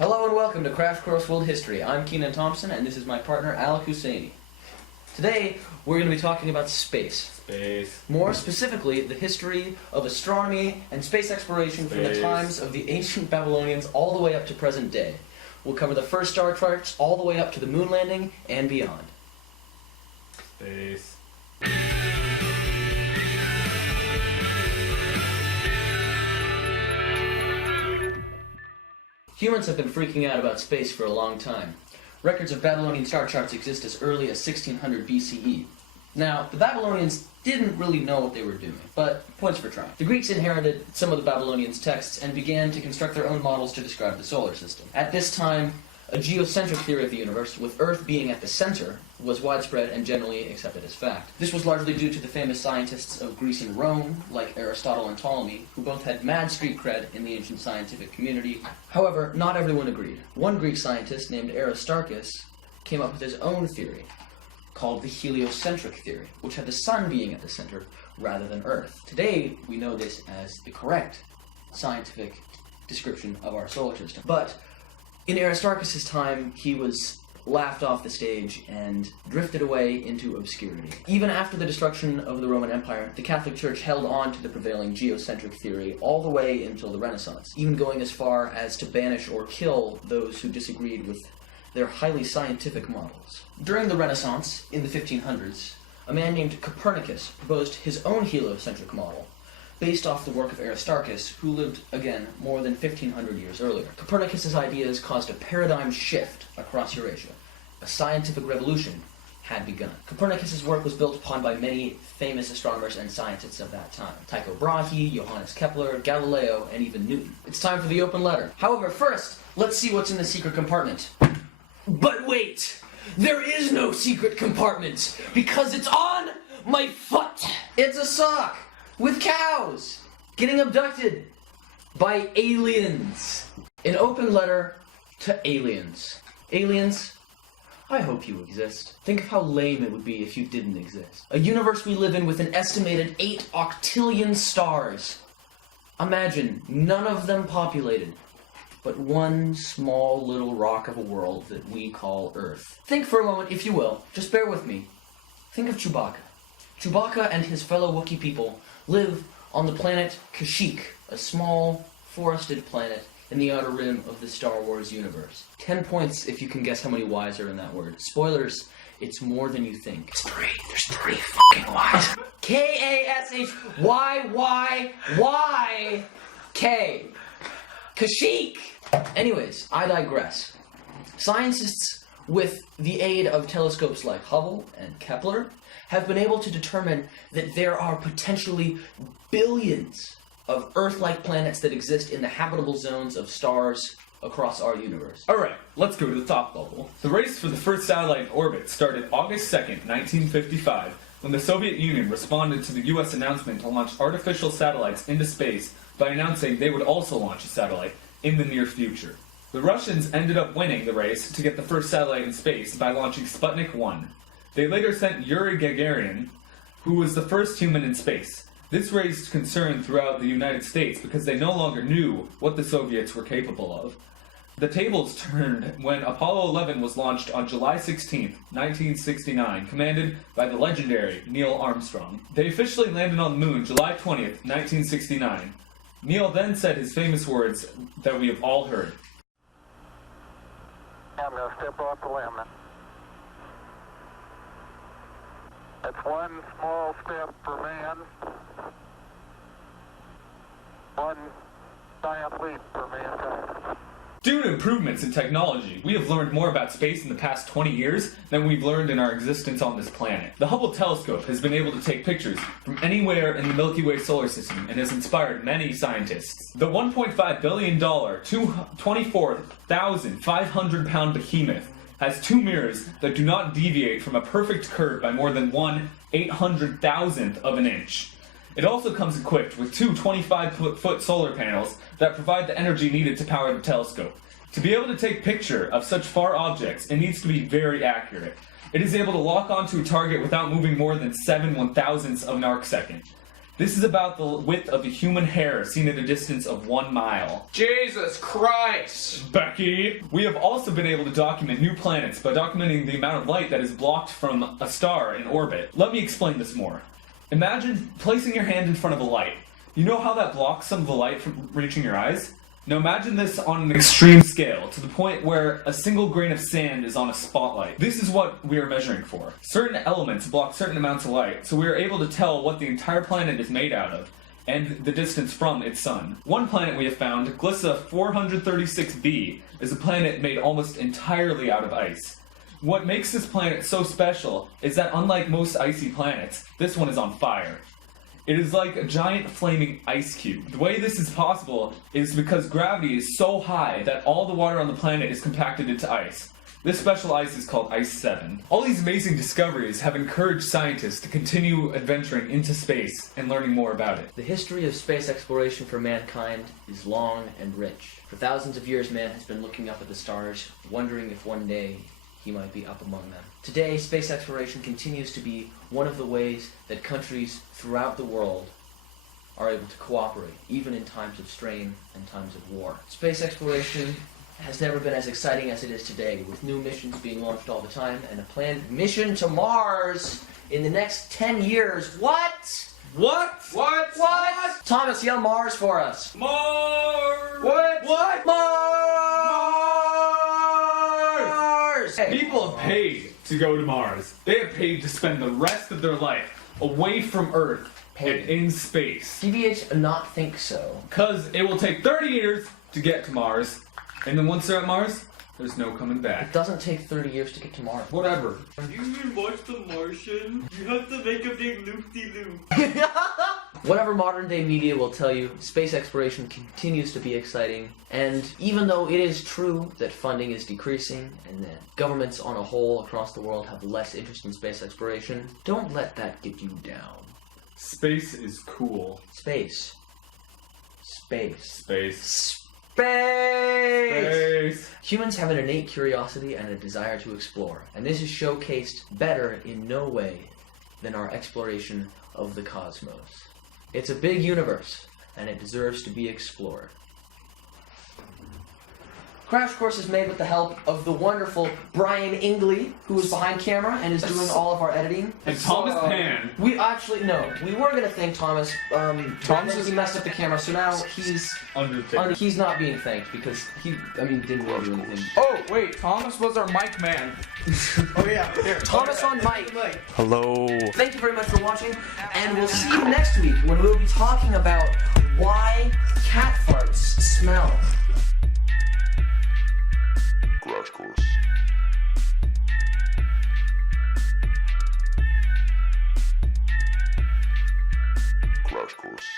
Hello and welcome to Crash Course World History. I'm Keenan Thompson and this is my partner Alec Husseini. Today we're going to be talking about space. More specifically, the history of astronomy and space exploration from the times of the ancient Babylonians all the way up to present day. We'll cover the first star charts all the way up to the moon landing and beyond. Space. Humans have been freaking out about space for a long time. Records of Babylonian star charts exist as early as 1600 BCE. Now, the Babylonians didn't really know what they were doing, but points for trying. The Greeks inherited some of the Babylonians' texts and began to construct their own models to describe the solar system. At this time, a geocentric theory of the universe, with Earth being at the center, was widespread and generally accepted as fact. This was largely due to the famous scientists of Greece and Rome, like Aristotle and Ptolemy, who both had mad street cred in the ancient scientific community. However, not everyone agreed. One Greek scientist named Aristarchus came up with his own theory, called the heliocentric theory, which had the sun being at the center rather than Earth. Today, we know this as the correct scientific description of our solar system. But in Aristarchus' time, he was laughed off the stage and drifted away into obscurity. Even after the destruction of the Roman Empire, the Catholic Church held on to the prevailing geocentric theory all the way until the Renaissance, even going as far as to banish or kill those who disagreed with their highly scientific models. During the Renaissance, in the 1500s, a man named Copernicus proposed his own heliocentric model, based off the work of Aristarchus, who lived, again, more than 1,500 years earlier. Copernicus' ideas caused a paradigm shift across Eurasia. A scientific revolution had begun. Copernicus' work was built upon by many famous astronomers and scientists of that time. Tycho Brahe, Johannes Kepler, Galileo, and even Newton. It's time for the open letter. However, first, let's see what's in the secret compartment. But wait! There is no secret compartment, because it's on my foot! It's a sock! With cows getting abducted by aliens. An open letter to aliens. Aliens, I hope you exist. Think of how lame it would be if you didn't exist. A universe we live in with an estimated 8 octillion stars. Imagine none of them populated, but one small little rock of a world that we call Earth. Think for a moment, if you will. Just bear with me. Think of Chewbacca. Chewbacca and his fellow Wookiee people live on the planet Kashyyyk, a small, forested planet in the outer rim of the Star Wars universe. 10 points if you can guess how many Y's are in that word. Spoilers, it's more than you think. It's 3. There's 3 fucking Y's. K-A-S-H-Y-Y-Y-K. Kashyyyk! Anyways, I digress. Scientists, with the aid of telescopes like Hubble and Kepler, have been able to determine that there are potentially billions of Earth-like planets that exist in the habitable zones of stars across our universe. Alright, let's go to the top level. The race for the first satellite in orbit started August 2nd, 1955, when the Soviet Union responded to the US announcement to launch artificial satellites into space by announcing they would also launch a satellite in the near future. The Russians ended up winning the race to get the first satellite in space by launching Sputnik 1. They later sent Yuri Gagarin, who was the first human in space. This raised concern throughout the United States because they no longer knew what the Soviets were capable of. The tables turned when Apollo 11 was launched on July 16, 1969, commanded by the legendary Neil Armstrong. They officially landed on the moon July 20th, 1969. Neil then said his famous words that we have all heard. I'm going to step off the limb. That's one small step for man, one giant leap for mankind. Due to improvements in technology, we have learned more about space in the past 20 years than we've learned in our existence on this planet. The Hubble telescope has been able to take pictures from anywhere in the Milky Way solar system and has inspired many scientists. The $1.5 billion, 24,500-pound behemoth has 2 mirrors that do not deviate from a perfect curve by more than 1/800,000th of an inch. It also comes equipped with 2 25-foot solar panels that provide the energy needed to power the telescope. To be able to take picture of such far objects, it needs to be very accurate. It is able to lock onto a target without moving more than 7/1000ths of an arc second. This is about the width of a human hair seen at a distance of 1 mile. Jesus Christ! Becky! We have also been able to document new planets by documenting the amount of light that is blocked from a star in orbit. Let me explain this more. Imagine placing your hand in front of a light. You know how that blocks some of the light from reaching your eyes? Now imagine this on an extreme scale, to the point where a single grain of sand is on a spotlight. This is what we are measuring for. Certain elements block certain amounts of light, so we are able to tell what the entire planet is made out of, and the distance from its sun. One planet we have found, Glissa 436b, is a planet made almost entirely out of ice. What makes this planet so special is that unlike most icy planets, this one is on fire. It is like a giant flaming ice cube. The way this is possible is because gravity is so high that all the water on the planet is compacted into ice. This special ice is called Ice 7. All these amazing discoveries have encouraged scientists to continue adventuring into space and learning more about it. The history of space exploration for mankind is long and rich. For thousands of years, man has been looking up at the stars, wondering if one day he might be up among them. Today, space exploration continues to be one of the ways that countries throughout the world are able to cooperate, even in times of strain and times of war. Space exploration has never been as exciting as it is today, with new missions being launched all the time, and a planned mission to Mars in the next 10 years. What? What? What? What? Thomas, yell Mars for us. Mars! What? What? Mars! Hey. People have paid to go to Mars. They have paid to spend the rest of their life away from Earth and in space. TBH, not think so. Because it will take 30 years to get to Mars, and then once they're at Mars, there's no coming It back. doesn't take 30 years to get to Mars. Whatever. Have you even watched The Martian? You have to make a big loop-de-loop. Whatever modern day media will tell you, space exploration continues to be exciting, and even though it is true that funding is decreasing and that governments on a whole across the world have less interest in space exploration, don't let that get you down. Space is cool. Space. Space. Space. Space! Space. Humans have an innate curiosity and a desire to explore, and this is showcased better in no way than our exploration of the cosmos. It's a big universe, and it deserves to be explored. Crash Course is made with the help of the wonderful Brian Ingley, who is behind camera and is doing all of our editing. And Thomas Pan. We actually, no, we were going to thank Thomas. He messed up the camera, so now he's Undertaker. he's not being thanked because he, didn't really do anything. Oh, wait, Thomas was our mic man. Oh yeah, here. Thomas on mic. Hello. Thank you very much for watching, and we'll see you next week when we'll be talking about why cat farts smell. Crash Course. Crash Course.